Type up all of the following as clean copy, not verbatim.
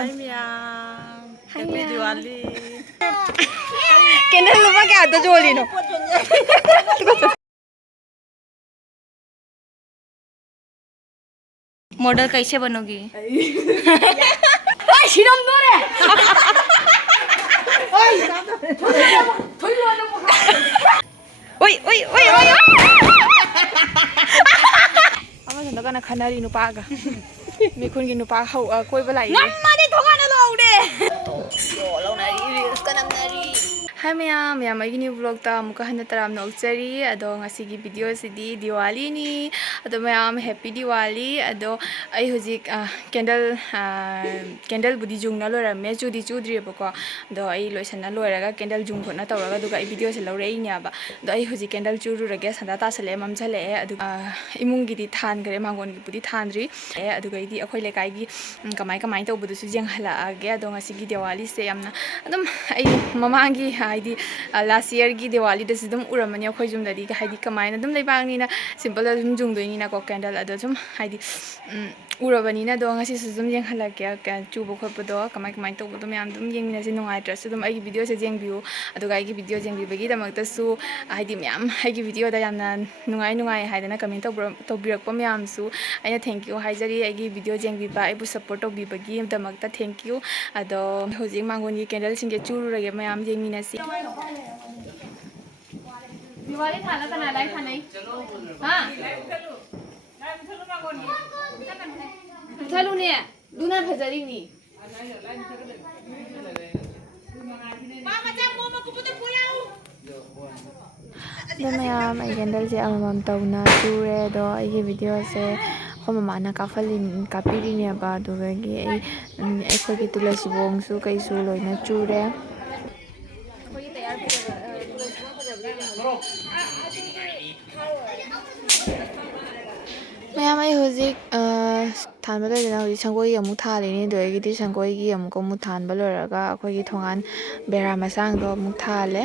Hi Mia. Happy Diwali. Kenal lupa kaya ada joli no. Model कैसे बनोगी? शिरम दो रे। ओई ओई ओई ओई। अमन संदो का ना खाना री नुपा का। मेकुन की नुपा हाउ कोई बलाई। नम्मा दे थोका ना लाउ दे। यो लाउ ना री उसका नाम ना री. Hi ma'am, may new vlog ta muka handa taram na utsari ado ngasigi video sidi Diwali ni ado ma'am happy Diwali ado ay hujik candle budi jung na lora me chudi chudri ba ko ado ay loisan na lora candle jung ko na tawra duga ay video se lore nya ba ado ay hujik candle churu rage sanda ta sale mam chale ado imung gi di than gare mangon gi budi thandri ado ga di akhoi le kai gi kamai to budu su jeng hala age ado ngasigi Diwali se yamna adum ay mamangi haidi last year gi Diwali da sidum uramani akhoi jum dadi ga haidi kamai na dum leibang ni na simple da jum jung doi ni na ko candle ado jum haidi urabani na do ngasi sum jeng hala kya chu bo khop do kamai to do myam dum jeng mina se nongai tra sidum ai video se jeng view ado ga gi video jeng bi bagi da mak ta su haidi myam ai gi video da yamna nungai haida na comment to birak pa myam su aina thank you haijari ai gi video jeng bi ba ai bu support to bi bagi da mak ta thank you ado hojing mangon gi candle sing ge churu rage myam jeng mina se Diwali thala kana lai thanai ha चलो ने दुना भजरी नी ma'am आई candle से अमम तौना चूरे दो आई video से हम माना कापीरी ने बा दुगी आई तुलसी बोंगसु कैसु लोइना चूरे मैम आई हजिक थानबा लोइना हजिक संगोई अमु थालेनी दोयगिदी संगोईगी अमुक अमु थानबा लोइरागा अखोइगी थोंगान बेरा मसांगदो अमु थाले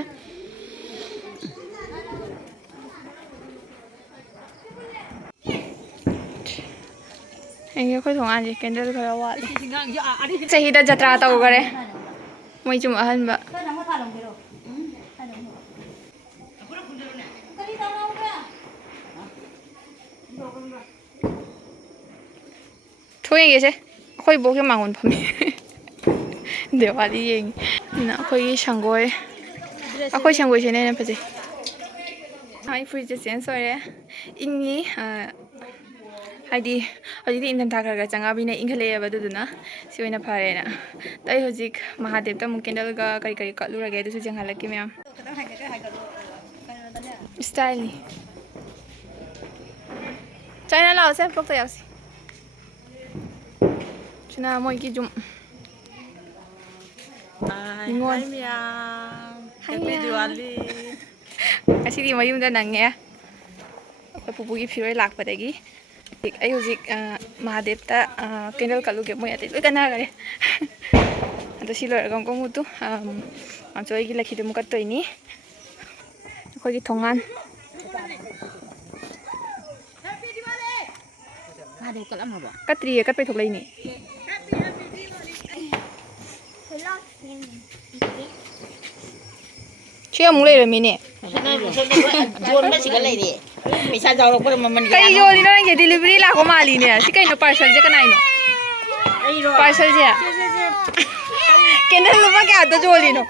अखोइ थोंगान जे कैंडल खरा वाले चहिदा जत्रा तौगरे मोइ जुम अहनबा थोएंगे से अखोइ बोके मांगोन फमी दिवाली येंग ना अखोइ संगोय अखोइ संगोय से ने फजे हाई फ्रिज चेंज होरे इंगी हाइदी हजिदी इंधन था खरगा चंगाबिना इंखले बदुदुना सिवैना फारेना तै हजिक महादेव ता मुकेंडल गा करी करी कलुरगे दुसु जंगालकी मैम स्टाइल नि चाइना लाओ से पक्ता यासी China moi ki jum. Hi Mia. Happy Diwali. Kasi di mayum da nangya. Ako pupugi phiroi lakpadagi. Ai hojik Mahadev ta candle kaluge moi ate loi kana gare. Ado silor gam ko mutu amchoi gi lakhi dum kat toini. Ko gi thongan. Happy Diwali. Mahadev kalam haba. Katri kat pe thoklai ni. Chưa muốn lấy rồi mình nè. John nó chỉ có lấy đi. Mình sao giàu được có mình. Cái John thì nó cái delivery là có mà liền nè. Chứ cái nó parcel chứ cái này nó. Parcel chứ. Cái này lúc mà cái đó John liền nó.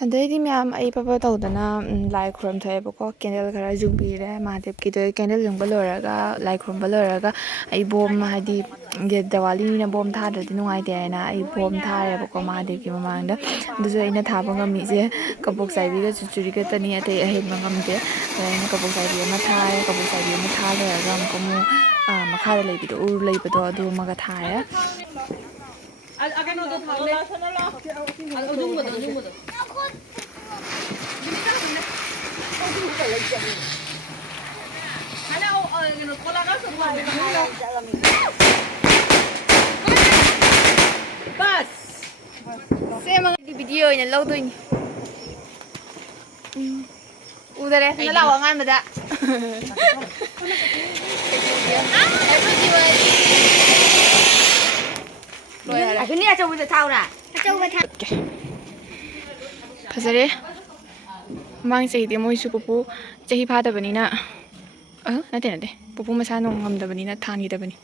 Andai ma'am आई पापा तौदना लाई Khurram थोए बको candle खरा जुंबी रे महादेव की तो candle Zumba लोरगा लाई खुरम लोरगा आई Baum Hadi ये दिवाली ने Baum थादरदि नुंगाइते ना आई Baum थारे बको महादेव की ममांगदा दुजो इना थाबा ngami je kabok saibi ga chuchuri ga tani ate ahe ngamde aina kabok saibi ma thae kabok saibi ma thale ga komu makha da leibi do ur leibi do adu maga thae Agano do thale. Adung mo do. Bas. Se mga video nya law doy ni. ꯎꯗꯔꯦ ꯅꯪ ꯂꯥꯛꯑꯣ ꯑꯉꯥꯟꯕꯗ ꯑꯗꯨꯅꯤ ꯑꯆꯧꯕꯗ ꯊꯥꯎꯔꯥ ꯑꯆꯧꯕ ꯊꯥꯎ ꯐꯖꯔꯦ ꯃꯃꯥꯡ ꯆꯍꯤꯗꯤ ꯃꯣꯏꯁꯨ ꯄꯨꯄꯨ ꯆꯍꯤ ꯐꯥꯗꯕꯅꯤꯅ ꯅꯠꯇꯦ ꯄꯨꯄꯨ ꯃꯁꯥ ꯅꯣꯡ ꯉꯝꯗꯕꯅꯤꯅ ꯊꯥꯟꯈꯤꯗꯕꯅꯤ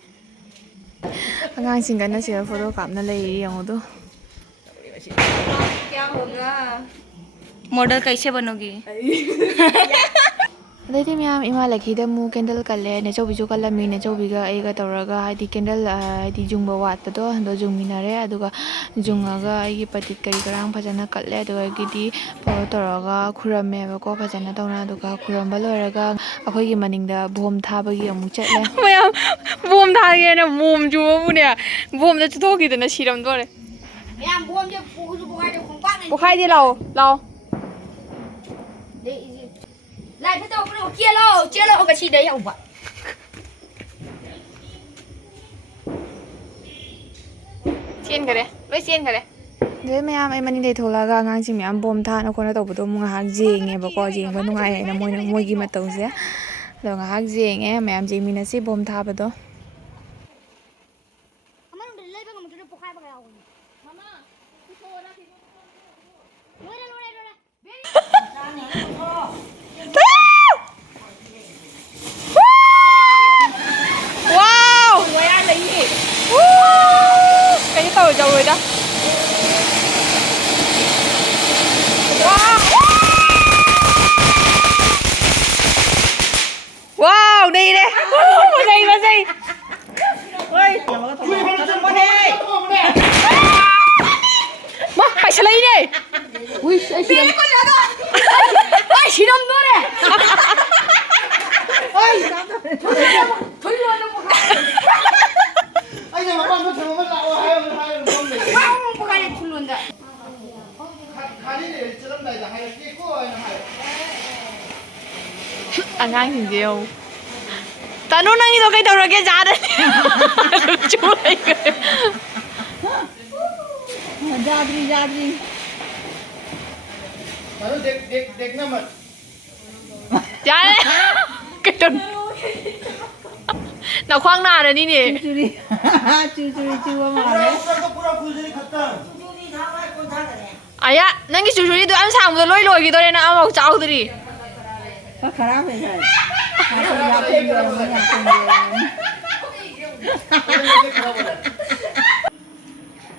ꯑꯉꯥꯡꯁꯤꯡꯒꯅ ꯁꯤꯗ ꯐꯣꯇꯣ ꯀꯥꯞꯅ ꯂꯩꯔꯤ ꯌꯦꯡꯉꯣꯗꯣ मॉडल कैसे बनोगी ꯑꯗꯩꯗꯤ ꯃꯌꯥꯝ ꯏꯃꯥ ꯂꯩꯈꯤꯗ ꯑꯃꯨꯛ ꯀꯦꯟꯗꯜ ꯀꯜꯂꯦ ꯅꯦꯆꯧꯕꯤꯁꯨ ꯀꯜꯂꯝꯃꯤ ꯅꯦꯆꯧꯕꯤꯒ ꯑꯩꯒ ꯇꯧꯔꯒ ꯍꯥꯏꯗꯤ ꯀꯦꯟꯗꯜ ꯍꯥꯏꯗꯤ ꯖꯨꯡꯕ ꯋꯥꯠꯄꯗꯣ ꯑꯗꯣ ꯖꯨꯡꯃꯤꯟꯅꯔꯦ ꯑꯗꯨꯒ ꯖꯨꯡꯉꯒ ꯑꯩꯒꯤ ꯄꯇꯤꯠ ꯀꯔꯤ ꯀꯔꯥꯡ ꯐꯖꯅ ꯀꯠꯂꯦ ꯑꯗꯨꯗꯒꯤꯗꯤ ꯐꯣꯂꯣ ꯇꯧꯔꯒ ꯈꯨꯔꯝꯃꯦꯕꯀꯣ ꯐꯖꯅ ꯇꯧꯅ ꯑꯗꯨꯒ ꯈꯨꯔꯝꯕ ꯂꯣꯏꯔꯒ ꯑꯩꯈꯣꯏꯒꯤ ꯃꯅꯤꯡꯗ ꯕꯣꯝ ꯊꯥꯕꯒꯤ ꯑꯃꯨꯛ ꯆꯠꯂꯦ ꯃꯌꯥꯝ ꯕꯣꯝ ꯊꯥꯒꯦꯅ ꯕꯣꯝ ꯆꯨꯕꯕꯨꯅꯦ ꯕꯣꯝꯗ ꯆꯨꯊꯣꯛꯈꯤꯗꯅ ꯁꯤꯔꯝꯗꯣꯔꯦ ꯃꯌꯥꯝ ꯕꯣꯝꯁꯦ ꯄꯨꯁꯨ ꯄꯣꯈꯥꯏꯗꯦ ꯈꯣꯡꯄꯥꯛꯅ ꯄꯣꯈꯥꯏꯗꯦ ꯂꯥꯛꯑꯣ ꯂꯥꯏ ꯐꯠꯇꯕ ꯄꯨꯔꯛꯑꯣ ꯆꯦꯜꯂꯣ ꯉꯁꯤꯗ ꯌꯧꯕ ꯆꯦꯟꯈꯔꯦ ꯂꯣꯏ ꯆꯦꯟꯈꯔꯦ ꯑꯗꯩ ꯃꯌꯥꯝ ꯑꯩ ꯃꯅꯤꯡꯗꯩ ꯊꯣꯛꯂꯛꯑꯒ ꯑꯉꯥꯡꯁꯤꯡ ꯃꯌꯥꯝ ꯕꯣꯝ ꯊꯥꯅ ꯈꯣꯠꯅ ꯇꯧꯕꯗꯣ ꯑꯃꯨꯛ ꯉꯥꯏꯍꯥꯛ ꯌꯦꯡꯉꯦꯕꯀꯣ ꯌꯦꯡꯕ ꯅꯨꯡꯉꯥꯏ ꯍꯥꯏꯅ ꯃꯣꯏꯒꯤ ꯃꯇꯧꯁꯦ ꯑꯗꯣ ꯉꯥꯏꯍꯥꯛ ꯌꯦꯡꯉꯦ ꯃꯌꯥꯝ ꯌꯦꯡꯃꯤꯟꯅꯁꯤ ꯕꯣꯝ ꯊꯥꯕꯗꯣ 와우! Cái tàu dầu rồi đó. Wow, đi đi. Mà gì? Mà phải xử lý đi. ui con nhỏ đó ai xí đông nữa nè ơi thôi luôn nó anh nhà mà con có thằng mất lạo hay không không có cái thôi luôn đấy khai đi để cho này là hay cái cô này hay 안녕하세요. 따노랑이도 그냥 저렇게 잘해. 좋아해. ra đi nó đẹp lắm mà 잘해. cái đừng. 나 광나라니 니. chưa mà đấy 아야, nangi 주주리도 안 상무도 로이로이기도래 나 아무 짜우들이. có khá vậy rồi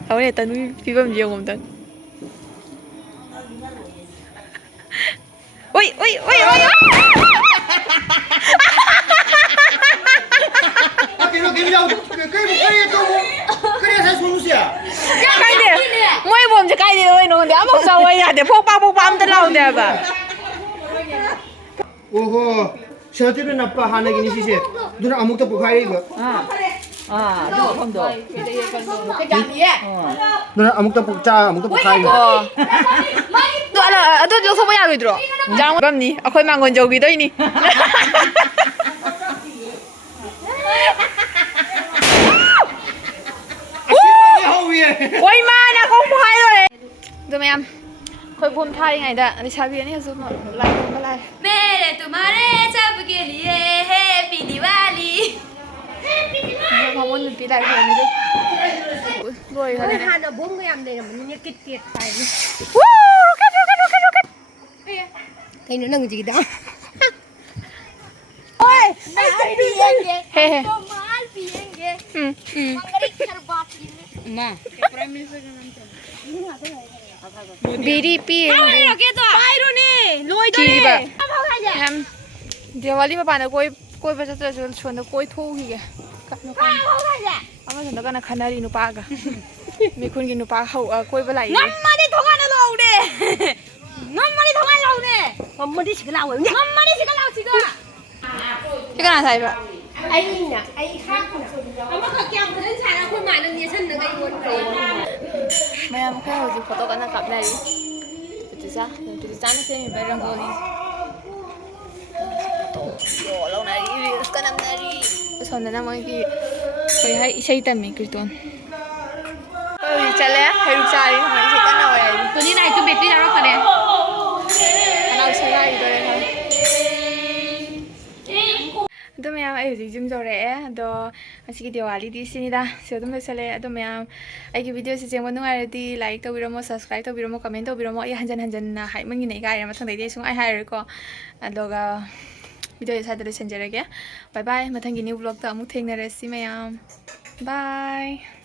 아우네 따누 비범 지영 없던. 오이. cái đâu cái này sao xuống xỉa cái gì? mỗi bom chỉ cái gì thôi nó để ấm sao vậy? để phô ba âm tên lâu để bà. 오호 셔틀은 아빠 하나 기니 시세 누나 아무것도 못 가야 이거 nó không được cái chồng gì á 누나 아무것도 못 짜, 아무것도 못 가야 이거 또 저서 뭐야 그들어? 장 밤니? 아코이만 건 저기도 이니. ôi ma nè không phải rồi tụi mày em khôi buông thay ngày đã đi xa biến hết rồi mà lại không lại मेरे तुम्हारे सबके लिए happy Diwali không muốn bị lại rồi nữa rồi ôi rồi hai nó bốn cái em đây là mình như kít phải rocket thấy nó nâng gì đó ôi ai đi anh vậy he he mal pienge mangari kharbat ma prime minister biri pi ai rồi kia to ai rồi nè lôi đi đi bà không hay vậy em Diwali mà bạn coi bây giờ tôi chuẩn nó coi thu gì kìa nó không hay vậy ama chuẩn nó cái khăn này nó pa cả mấy con kia nó pa hậu coi với lại ngâm mà đi thong ăn lâu nè ngâm mà đi thong ăn lâu nè ngâm mà đi chỉ cái lâu rồi ngâm mà đi chỉ cái lâu chỉ cơ cái nào thay vậy anh nè anh khác không mà kẹo cái đến xài là khuôn mặt nó nhẹ chân nó gây buồn cười mày em cái hồi photo cái nào cặp này chị sa nó xem mình phải rangoli to lâu này đi cái năm này đi sau này năm cái phải hay xây tầm mình cái tuần chả lẽ hay được trai đi phải xây cái nào vậy tôi đi này tôi biết đi nào đó cả nè nào xây lại rồi đấy thôi ꯑꯩ ꯍꯧꯖꯤꯛ gym ꯌꯧꯔꯛꯑꯦ ꯑꯗꯣ ꯉꯁꯤꯒꯤ ꯗꯤꯋꯥꯂꯤꯗꯤ ꯁꯤꯅꯤꯗ ꯁꯤ ꯑꯗꯨꯝ ꯂꯣꯏꯁꯜꯂꯦ ꯑꯗꯣ ꯃꯌꯥꯝ ꯑꯩꯒꯤ ꯚꯤꯗꯤꯑꯣꯁꯤ ꯌꯦꯡꯕ ꯅꯨꯡꯉꯥꯏꯔꯗꯤ ꯂꯥꯏꯛ ꯇꯧꯕꯤꯔꯝꯃꯣ ꯁꯕꯁꯀ꯭ꯔꯥꯏꯕ ꯇꯧꯕꯤꯔꯝꯃꯣ ꯀꯃꯦꯟ ꯇꯧꯕꯤꯔꯝꯃꯣ ꯑꯩ ꯍꯟꯖꯟ ꯍꯟꯖꯟꯅ ꯍꯥꯏꯃꯟꯒꯤꯅ ꯏꯀꯥꯏꯔꯦ ꯃꯊꯪꯗꯩꯗꯤ ꯑꯩ ꯁꯨꯡꯍꯥꯏ ꯍꯥꯏꯔꯣꯏꯀꯣ ꯑꯗꯨꯒ ꯚꯤꯗꯤꯑꯣꯁꯤ ꯁ꯭ꯋꯥꯏꯗ ꯂꯣꯏꯁꯤꯟꯖꯔꯒꯦ ꯕꯥꯏ ꯕꯥꯏ ꯃꯊꯪꯒꯤ ꯅ꯭ꯌꯨ ꯕ꯭ꯂꯣꯒꯇ ꯑꯃꯨꯛ ꯊꯦꯡꯅꯔꯁꯤ ꯃꯌꯥꯝ ꯕꯥꯏ